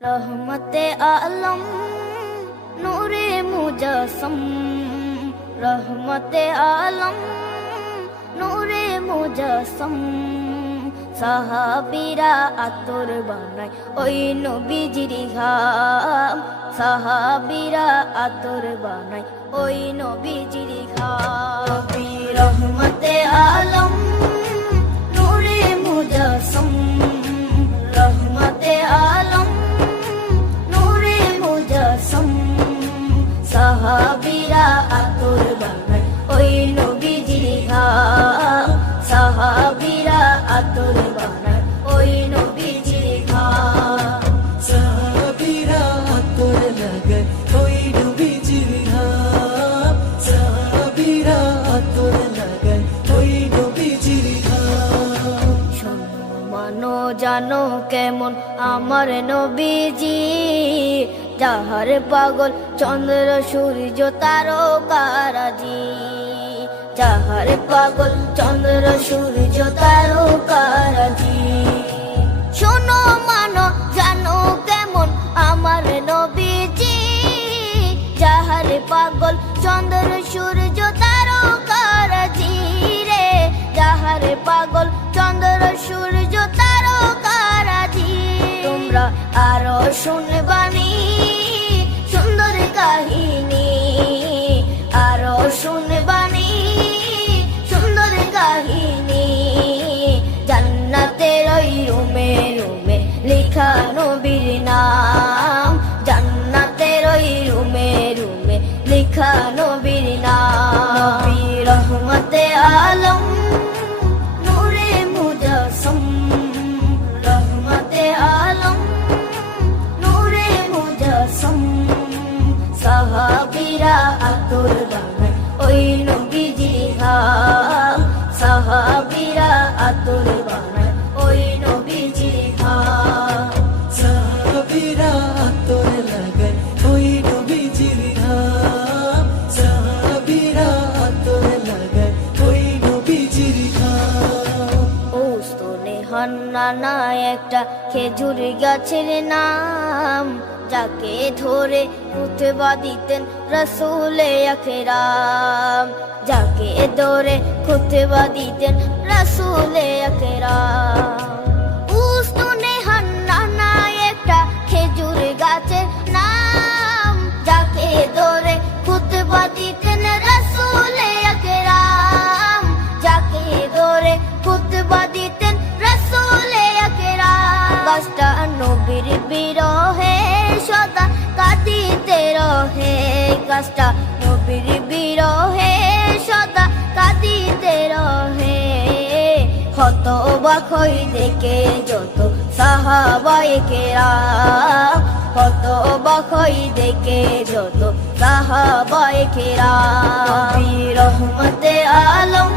रहमते आलम नूरे मुजस्सम, रहमते आलम नूरे मुजस्सम। সাহাবীরা আতর বানায় ওই নবীজির ঘাম, সাহাবীরা আতর বানায় ওই নবীজির ঘাম। নবী রহমতে আলম নূরে মুজস্সম, রহমতে আলম নূরে মুজস্সম। সাহাবীরা আতর বানায় ওই নবীজির ঘাম, সাহাবীরা আতর বানায় ওই নবীজির ঘাম। সাহাবীরা আতর লাগায় ওই নবীজির ঘাম, সাহাবীরা আতর লাগায় ওই নবীজির ঘাম। শোনো মানো জানো কেমন আমার নবীজি, যাহার পাগল চন্দ্র সূর্য তারকারাজি, যাহার পাগল চন্দ্র সূর্য তারকারাজি। শোনো মানো জানো কেমন আমার নবীজি, যাহার পাগল চন্দ্র সূর্য তারকারাজি রে, যাহার পাগল চন্দ্র সূর্য তারকারাজি। তোমরা আরো শুনবানি সুন্দর কাহিনী, আরো শুনবানি সুন্দর কাহিনী। জান্নাতের ওই রুমে রুমে লেখা নবীর নাম, জান্নাতের ওই রুমে রুমে লেখা নবীর নাম। নবী রহমতে আলম নূরে মুজস্সম, রহমতে আলম নূরে মুজস্সম। সাহাবীরা আতর বানায় ওই নবীজির ঘাম, সাহাবীরা আতর বানায় ওই নবীজির ঘাম। সাহাবীরা আতর লাগায় ওই নবীজির ঘাম, সাহাবীরা আতর লাগায় ওই নবীজির ঘাম। ওস্তনে হান্নানা একটা খেজুর গাছের নাম, যাকে ধরে খুতবা দিতেন রাসূলে আকরাম, যাকে ধরে খুতবা দিতেন রাসূলে আকরাম। উস্তনে হান্নানা একটা খেজুর গাছের নাম, যাকে ধরে খুতবা দিতেন রাসূলে আকরাম, যাকে ধরে খুতবা দিতেন রাসূলে আকরাম। গাছটা নবীর বিরহে সদা কাঁদিতে রহে, গাছটা নবীর বিরহে সদা কাঁদিতে রহে। হতবাক হই দেখে যত সাহাবায়ে কেরাম, হতবাক হই দেখে যত সাহাবায়ে কেরাম। নবী রহমতে আলম